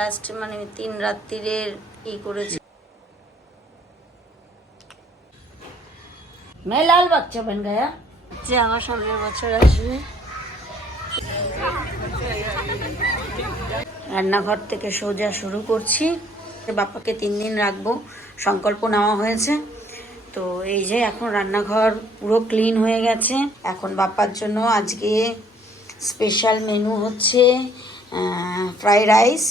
Last মানে 3 রাত্রিরের ই করেছি। मैं लाल बच्चा बन गया। যে আমার সামনের বছর আসবে। রান্নাঘর থেকে সোজা শুরু করছি। বাপ্পাকে 3 দিন রাখবো সংকল্প নেওয়া হয়েছে। তো এই যে এখন রান্নাঘর পুরো ক্লিন হয়ে গেছে। এখন বাপ্পার জন্য আজকে স্পেশাল মেনু হচ্ছে ফ্রাইড রাইস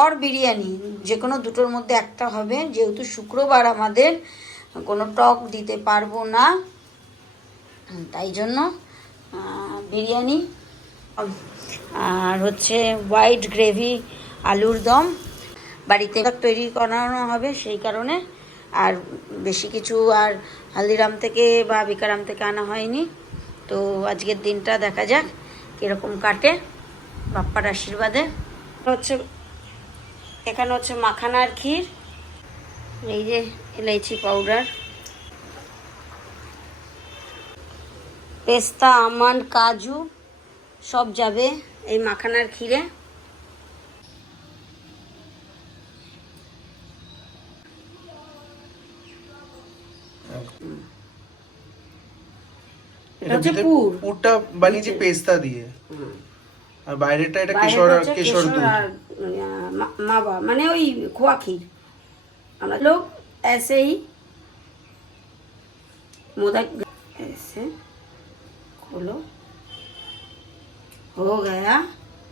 আর বিরিয়ানি, যে কোনো দুটোর মধ্যে একটা হবে। যেহেতু শুক্রবার আমাদের কোনো টক দিতে পারবো না, তাই জন্য বিরিয়ানি আর হচ্ছে হোয়াইট গ্রেভি আলুর দম বাড়িতে তৈরি করানো হবে সেই কারণে। আর বেশি কিছু আর হালদিরাম থেকে বা বিকারাম থেকে আনা হয়নি। তো আজকের দিনটা দেখা যাক কীরকম কাটে বাপ্পার আশীর্বাদে। এখানে হচ্ছে মাখানার ক্ষীর, এই যে ইলাইচি পাউডার, পেস্তা আমন্ড কাজু সব যাবে এই মাখানার ক্ষীরে। এটা হচ্ছে পুরটা বানিয়েছি পেস্তা দিয়ে, আর বাইরেটা এটা কেশর দুধ মাবা মানে ওই খোয়া ক্ষীর। আমরা লোক ऐसे ही मोदक ऐसे खोलो, हो गया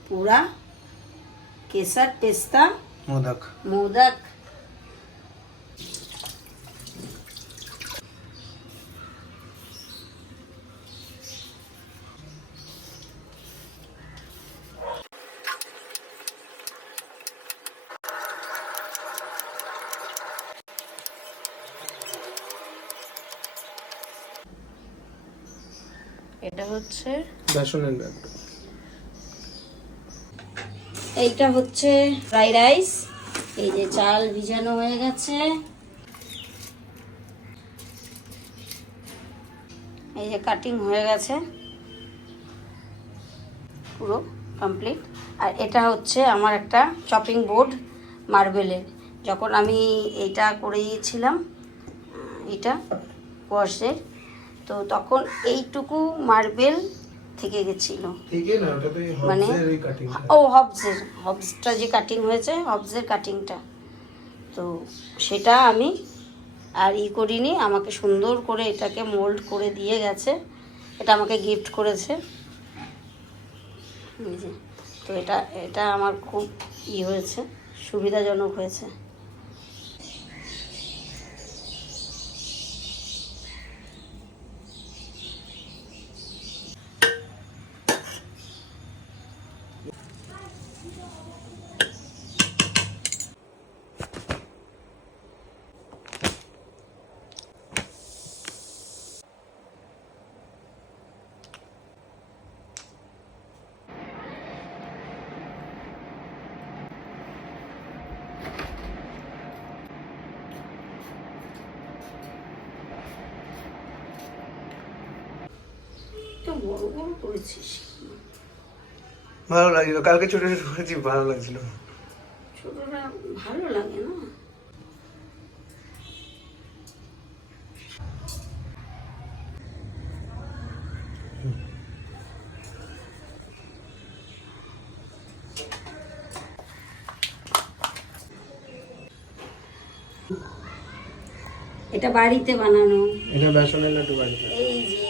पूरा केसर पेस्ता मोदक। এটা হচ্ছে বেসনের লাড্ডু, এইটা হচ্ছে ফ্রাইড রাইস। এই যে চাল ভিজানো হয়ে গেছে, এই যে কাটিং হয়ে গেছে পুরো কমপ্লিট। আর এটা হচ্ছে আমার একটা চপিং বোর্ড মার্বেলের। যখন আমি এইটা করেছিলাম এটা ওয়াশের, তো তখন এইটুকু মার্বেল থেকে গেছিল, মানে ও হবসটা যে কাটিং হয়েছে, হবসের কাটিংটা, তো সেটা আমি আর করিনি। আমাকে সুন্দর করে এটাকে মোল্ড করে দিয়ে গেছে, এটা আমাকে গিফট করেছে। তো এটা আমার খুব হয়েছে, সুবিধাজনক হয়েছে। বড় বড় করেছিস, ভালো লাগছিল। কালকে ছোট ছোট করেছি, ভালো লাগছিল। ছোটটা ভালো লাগে না? এটা বাড়িতে বানানো, এটা বেসনের লাড্ডু বাড়িতে, এই যে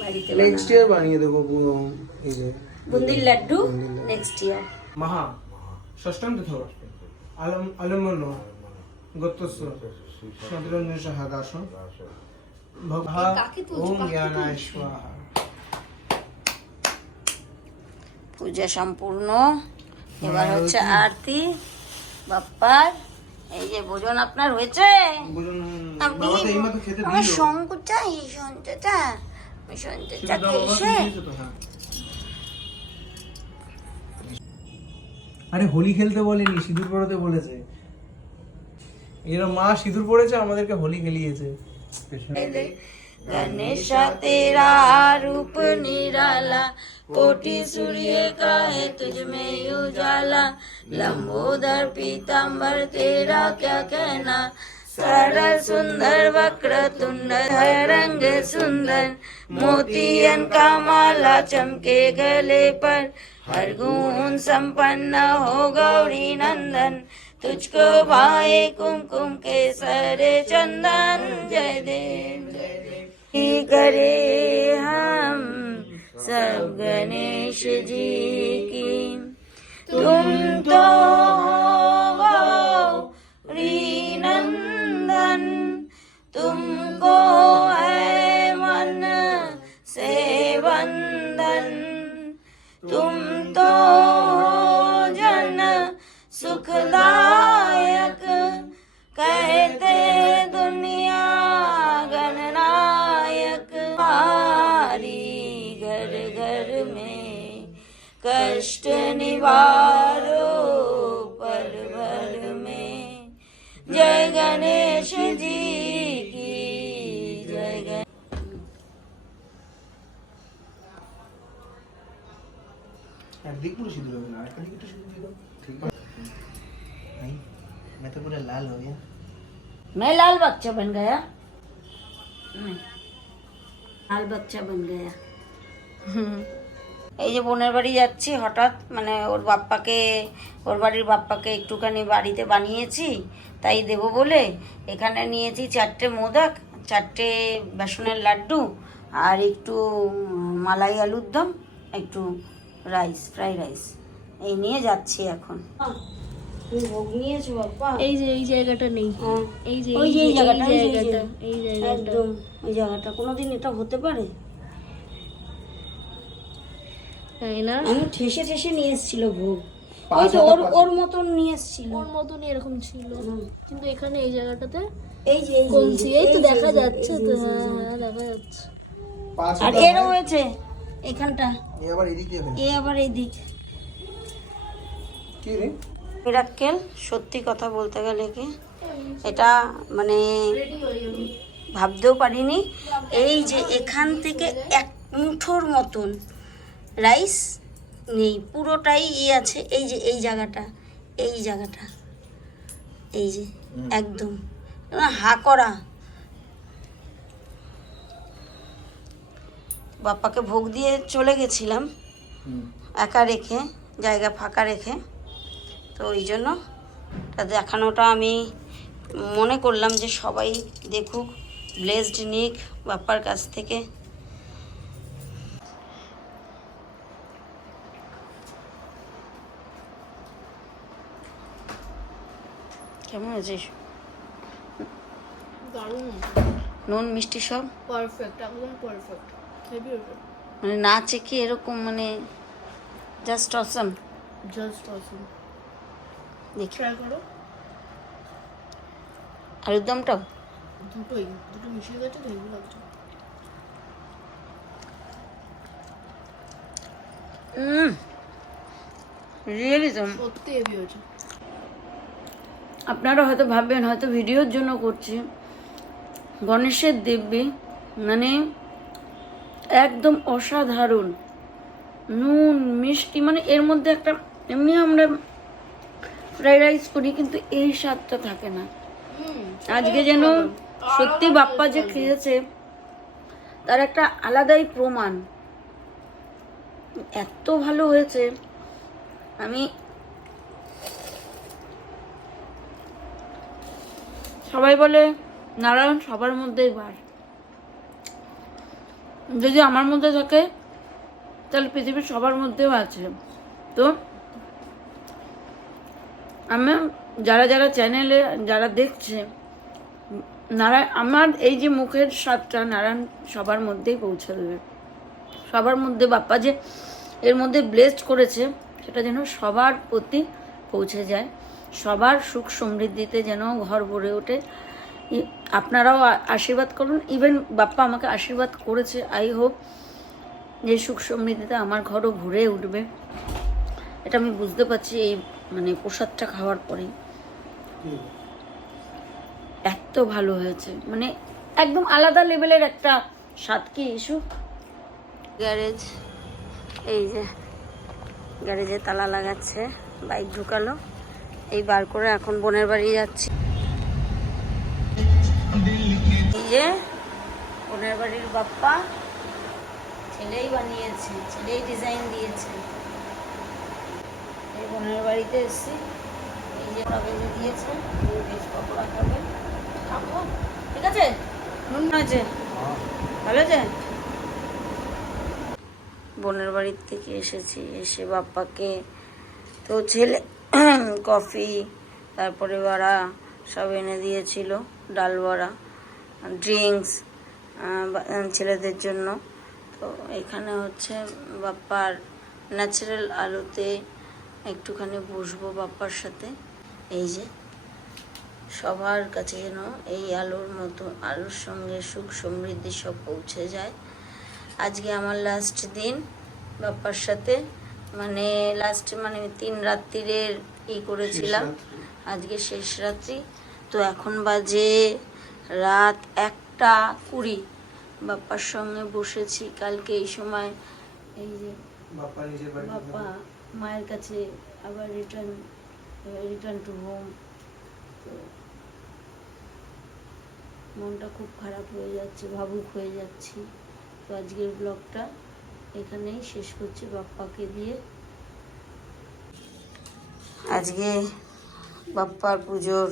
বাড়িতে নেক্সট ইয়ার বানিয়ে দেবো পুরো। এই যে বুন্দির লাড্ডু নেক্সট ইয়ার। মহা ষষ্ঠম তথা আলমন গতস্য সদরঞ্জন সহাদাস ভগভা ওম জ্ঞানায় স্বাহা। পূজা সম্পূর্ণ। এবার হচ্ছে আরতি বাপ্পার। এই যে ভোজন আপনার হয়েছে। আমার শঙ্কুটা এই সন্তাটা এসে আরে হোলি খেলতে বলেনি, সিঁদুর পড়াতে বলেছে। এরা মা সিঁদুর পড়েছে, আমাদেরকে হোলি খেলিয়েছে। गणेश तेरा रूप निराला, कोटि सूर्य का है तुझ में उजाला, लंबोदर पीतांबर तेरा क्या कहना, सरल सुंदर वक्र तुंड है रंग सुंदर, मोतियन का माला चमके गले पर, हर गुण संपन्न हो गौरी नंदन, तुझको भाए कुमकुम के सरे चंदन, जय देव करे हम सब गणेश जी की। तुम तो हो गौरी नंदन, तुमको है मन से वंदन, तुम तो हो जन सुखदायक, कहते दुनिया गणनायक, हमारी घर घर में कष्ट निवारो पल भर में, जय गणेश जी की जय। একদিক পুরো সিঁদুর হবে না, আরেকটা দিকে একটু সিঁদুর দিয়ে দাও। ঠিক আছে नहीं, मैं तो पूरा लाल हो गया। मैं लाल बच्चा बन गया, লাল বাচ্চা বন গয়া। এই যে বোনের বাড়ি যাচ্ছি হঠাৎ, মানে ওর বাপ্পাকে, ওর বাড়ির বাপ্পাকে একটুখানি বাড়িতে বানিয়েছি তাই দেব বলে এখানে নিয়েছি 4টে মোদক, 4টে বেসনের লাড্ডু, আর একটু মালাই আলুর দম, একটু রাইস, ফ্রাই রাইস, এই নিয়ে যাচ্ছি এখন। তুমি ভোগ নিয়েছো বাপ্পা? এই যে এই জায়গাটা নেই, হ্যাঁ, এই যে ওই যে এই জায়গাটা, এই এই যে, জায়গাটা, এই জায়গাটা একদম ওই জায়গাটা। কোনোদিন এটা হতে পারে? তাই না? আমি ঠেসে ঠেসে নিয়ে এসেছিল ভোগ, ওই তো ওর ওর মতন নিয়ে এসেছিল, ওর মতনই এরকম ছিল, কিন্তু এখানে এই জায়গাটাতে এই যে এই যে, কমছি। এই তো যে, দেখা এই যে, যাচ্ছে এই তো, যে, হ্যাঁ হ্যাঁ দেখা যাচ্ছে। আর এরও হয়েছে এখানটা, এই আবার এদিক দিয়ে এ আবার এই দিক। কি রে? মিরাক্কেল, সত্যি কথা বলতে গেলে কি এটা মানে ভাবতেও পারিনি। এই যে এখান থেকে এক মুঠোর মতন রাইস নেই, পুরোটাই আছে। এই যে এই জায়গাটা, এই জায়গাটা, এই যে একদম হা করা। বাপ্পাকে ভোগ দিয়ে চলে গেছিলাম একা রেখে, জায়গা ফাঁকা রেখে, তো ওই জন্য তা দেখানোটা আমি মনে করলাম যে সবাই দেখুক, ব্লেসড নিক বাপ্পার কাছ থেকে। কেমন আছিস? দারুণ, নুন মিষ্টি সব পারফেক্ট, একদম পারফেক্ট, হেভি ওটা, মানে না চেখে এরকম মানে জাস্ট অসম। জাস্ট অসম। দেখি ট্রাই করো। আলুর দমটাও দুটোই, দুটো মিশিয়ে গেছে তো হেভি লাগছে। রিয়েলি তো সত্যি হেভি হয়েছে। আপনারা হয়তো ভাববেন হয়তো ভিডিওর জন্য করছি, গণেশের দিব্যি মানে একদম অসাধারণ, নুন মিষ্টি, মানে এর মধ্যে একটা, এমনি আমরা ফ্রাইড রাইস করি কিন্তু এই স্বাদটা থাকে না। আজকে যেন সত্যি বাপ্পা যে খেয়েছে তার একটা আলাদাই প্রমাণ, এত ভালো হয়েছে। আমি সবাই বলে নারায়ণ সবার মধ্যেই বাস, যদি আমার মধ্যে থাকে তাহলে পৃথিবীর সবার মধ্যেও আছে। তো আমি যারা যারা চ্যানেলে যারা দেখছে, নারায়ণ আমার এই যে মুখের স্বাদটা নারায়ণ সবার মধ্যেই পৌঁছে দেবে, সবার মধ্যে বাপ্পা যে এর মধ্যে ব্লেসড করেছে সেটা যেন সবার প্রতি পৌঁছে যায়, সবার সুখ সমৃদ্ধিতে যেন ঘর ভরে ওঠে। আপনারাও আশীর্বাদ করুন, ইভেন বাপ্পা আমাকে আশীর্বাদ করেছে, আই হোপ যে সুখ সমৃদ্ধিতে আমার ঘরও ভরে উঠবে। এটা আমি বুঝতে পারছি এই মানে প্রসাদটা খাওয়ার পরেই। এত ভালো হয়েছে, মানে একদম আলাদা লেভেলের একটা সাত কি ইস্যু গ্যারেজ, এই যে গ্যারেজে তালা লাগাচ্ছে, বাইক ঢুকালো, এই বার করে এখন বোনের বাড়ি যাচ্ছি। এই যে বোনের বাড়ির বাপ্পা, ছেলেই বানিয়েছে, ছেলেই ডিজাইন দিয়েছে। এই বোনের বাড়িতে এসেছি, এই যে ওরা ভেজে দিয়েছে, ভেজ পকোড়া খাবে, খাবো। ঠিক আছে, নুন আছে, ভালো আছে। বোনের বাড়ির থেকে এসেছি, এসে বাপ্পাকে তো ছেলে কফি, তারপরে বড়া সব এনে দিয়েছিল, ডাল বড়া, ড্রিঙ্কস ছেলেদের জন্য। তো এখানে হচ্ছে বাপ্পার ন্যাচারাল আলুতে একটুখানি বসবো বাপ্পার সাথে। এই যে সবার কাছে যেন এই আলুর মতো, আলুর সঙ্গে সুখ সমৃদ্ধি সব পৌঁছে যায়। আজকে আমার লাস্ট দিন বাপ্পার সাথে, মানে লাস্ট মানে 3 রাত্রিরের ই করেছিলাম, আজকে শেষ রাত্রি। তো এখন বাজে রাত 1:20, বাপ্পার সঙ্গে বসেছি কালকে এই সময়। এই যে বাপ্পা মায়ের কাছে আবার রিটার্ন টু হোম। তো মনটা খুব খারাপ হয়ে যাচ্ছে, ভাবুক হয়ে যাচ্ছি। তো আজকের ব্লগটা এখানেই শেষ করছি বাপ্পাকে দিয়ে। আজকে বাপ্পার পুজোর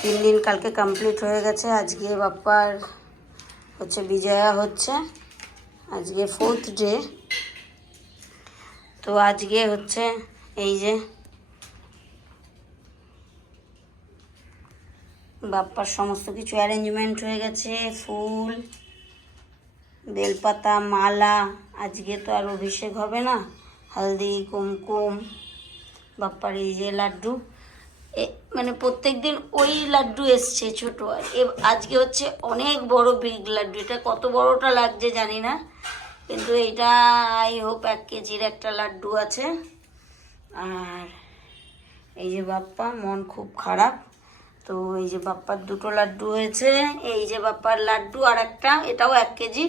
3 দিন কালকে কমপ্লিট হয়ে গেছে। আজকে বাপ্পার হচ্ছে বিজয়া হচ্ছে, আজকে 4th ডে। তো আজকে হচ্ছে এই যে বাপ্পার সমস্ত কিছু অ্যারেঞ্জমেন্ট হয়ে গেছে, ফুল, বেলপাতা, মালা। আজকে তো আর অভিষেক হবে না, হলদি, কুমকুম, বাপ্পার এই যে লাড্ডু, মানে প্রত্যেক দিন ওই লাড্ডু এসছে ছোট, আর আজকে হচ্ছে অনেক বড় বিগ লাড্ডু। এটা কত বড়টা লাগছে জানি না, কিন্তু এইটা আই হোপ 1 কেজির একটা লাড্ডু আছে। আর এই যে বাপ্পা মন খুব খারাপ। তো এই যে বাপ্পার 2টো লাড্ডু হয়েছে, এই যে বাপ্পার লাড্ডু, আর একটা এটাও 1 কেজি।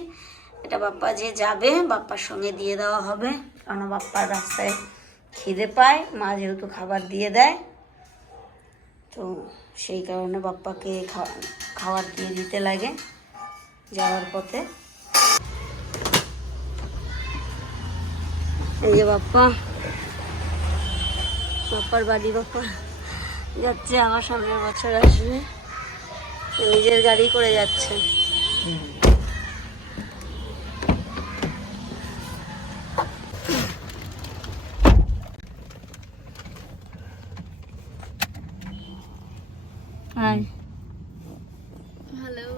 এটা বাপ্পা যে যাবে বাপ্পার সঙ্গে দিয়ে দেওয়া হবে, কারণ বাপ্পার রাস্তায় খিদে পায়, মা যেহেতু খাবার দিয়ে দেয়, তো সেই কারণে বাপ্পাকে খাবার দিয়ে দিতে লাগে যাওয়ার পথে। এই যে বাপ্পার বাড়ি, বাপ্পা যাচ্ছে, আমার সামনের বছর আসবে, নিজের গাড়ি করে যাচ্ছে। হ্যালো,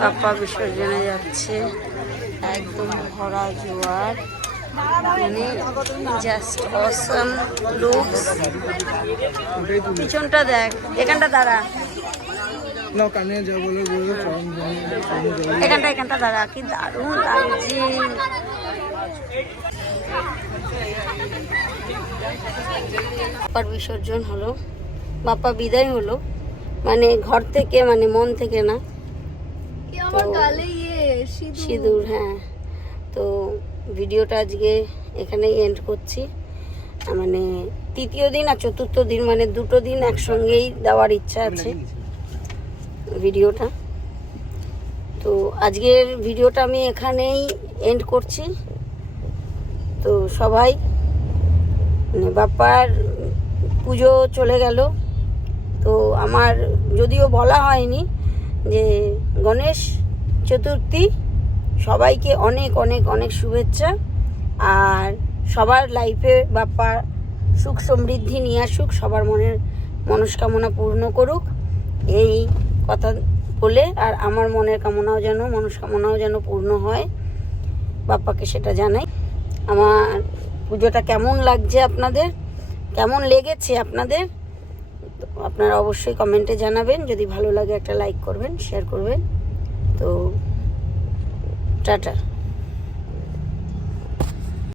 বাপ্পা বিসর্জনে যাচ্ছে, একদম ভরা জোয়ার, মানে জাস্ট অসম লুকস। পিছনটা দেখ, এখানটা দাঁড়া, এখানটা দাঁড়া, কি দারুণ লাগছে। বাপ্পার বিসর্জন হলো, বাপ্পা বিদায় হলো, মানে ঘর থেকে, মানে মন থেকে না, আমার গালে সিঁদুর। হ্যাঁ, তো ভিডিওটা আজকে এখানেই এন্ড করছি। মানে 3য় দিন আর 4র্থ দিন, মানে 2টো দিন একসঙ্গেই দেওয়ার ইচ্ছা আছে ভিডিওটা। তো আজকের ভিডিওটা আমি এখানেই এন্ড করছি। তো সবাই, মানে বাপ্পার পুজো চলে গেল। তো আমার যদিও বলা হয়নি যে গণেশ চতুর্থী, সবাইকে অনেক অনেক অনেক শুভেচ্ছা। আর সবার লাইফে বাপ্পা সুখ সমৃদ্ধি নিয়ে আসুক, সবার মনের মনস্কামনা পূর্ণ করুক, এই কথা বলে, আর আমার মনের কামনাও যেন, মনস্কামনাও যেন পূর্ণ হয়, বাপ্পাকে সেটা জানাই। আমার পুজোটা কেমন লাগছে আপনাদের, কেমন লেগেছে আপনাদের, আপনারা অবশ্যই কমেন্টে জানাবেন। যদি ভালো লাগে একটা লাইক করবেন, শেয়ার করবেন। তো টাটা।